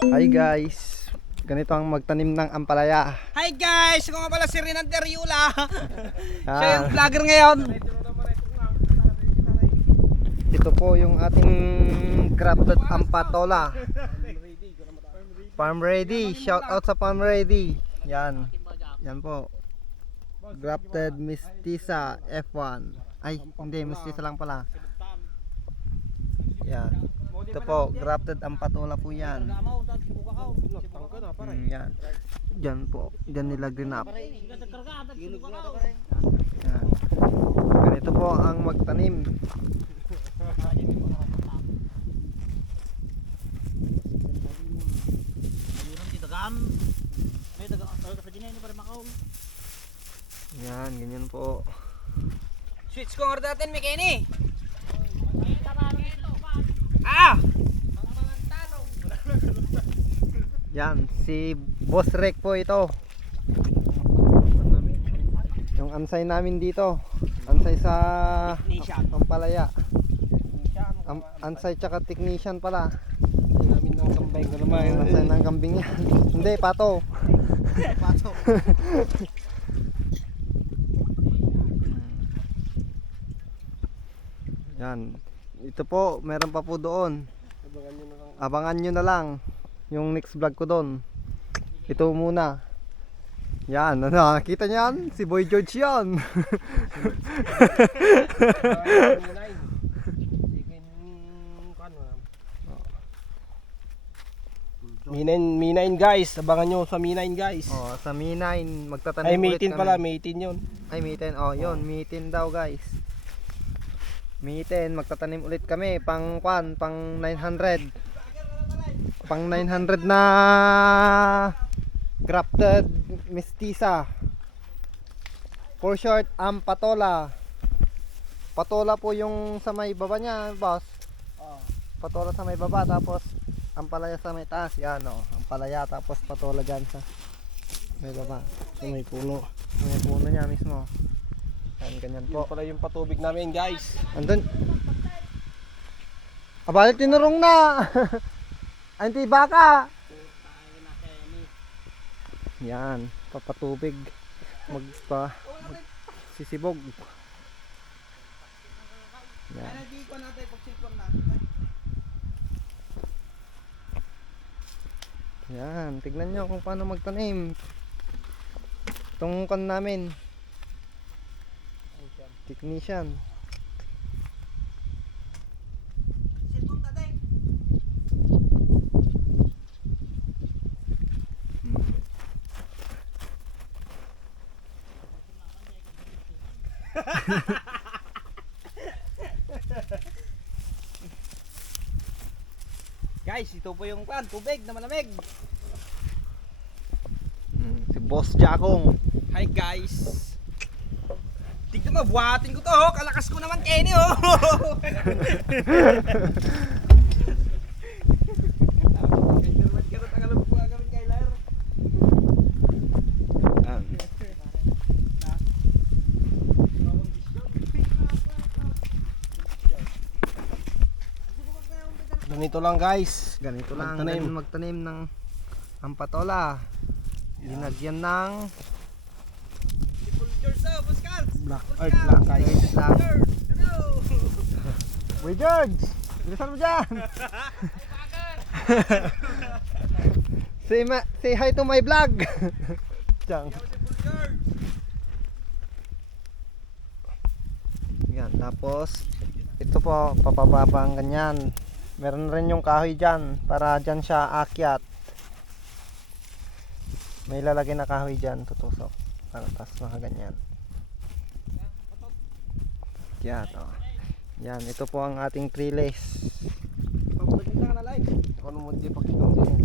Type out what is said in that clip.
Hi guys, ganito ang magtanim ng ampalaya. Hi guys! Ako nga pala si Renan Teriula. Siya Ah, yung vlogger ngayon. ito po yung ating grafted ampatola. Farm ready, shout out sa farm ready. Yan, yan po. Grafted Mestiza F1. Ay, hindi, Mestiza lang pala. Yan. Ito po, grafted ampatola po yan. Yan. Diyan po, diyan nila green up. Yan. Ganito po ang magtanim. Yan, ganyan po. Switch ko nga natin, Mikeni. Ah! Yan, si Boss Rek po ito. Yung ansay namin dito. Ansay sa Ampalaya. Ansay tsaka technician pala. Namin ng kambay ko naman. Ansay ng kambing yan. Hindi, pato. Pato. Yan. Ito po, meron pa po doon. Abangan nyo na lang yung next vlog ko doon. Ito muna. Yan, ano, nakita nyo yan? Si Boy George yan. Minain guys, abangan nyo sa Minain guys. Oh, sa May 9 magtatanim Ay, ulit May 10 kami. pala, May 10 yun. Ay, May 10. Oh, yun, May 10 daw, guys. May 10 magtatanim ulit kami pang 900. Pang 900 na grafted mestiza. For short, patola. Patola po yung sa may baba niya, boss. Patola sa may baba, tapos ampalaya sa may taas. Yan, oh. Ampalaya, tapos patola dyan sa may baba. Sa may puno. May puno niya mismo. Yan, ganyan Yun po. pala yung patubig namin guys. Andun. Abali, tinurong na. Anti baka. Yan, papatubig. Sisibog. Yan. Yan, tignan nyo kung paano magtanim. Itong kan namin. Technician. Guys, ito po yung tubig na malamig. Si Boss Jakong. Hi guys. Tignan mo, buhatin ko to, oh. Kalakas ko naman, Kenny, oh. Ganito lang guys. Ganito lang Magtanim. magtanim ng ampatola. Linagyan ng Black art lang guys. Boy George! Bilisan mo dyan! Say hi to my vlog! Dyan. Yan, tapos ito po, papababa ang ganyan. Meron rin yung kahoy dyan para dyan siya akyat. May lalagay na kahoy dyan, tutusok para tas nakaganyan. Akyat, oh. Yan, ito po ang ating trellis. Ano mo di pakita mo din.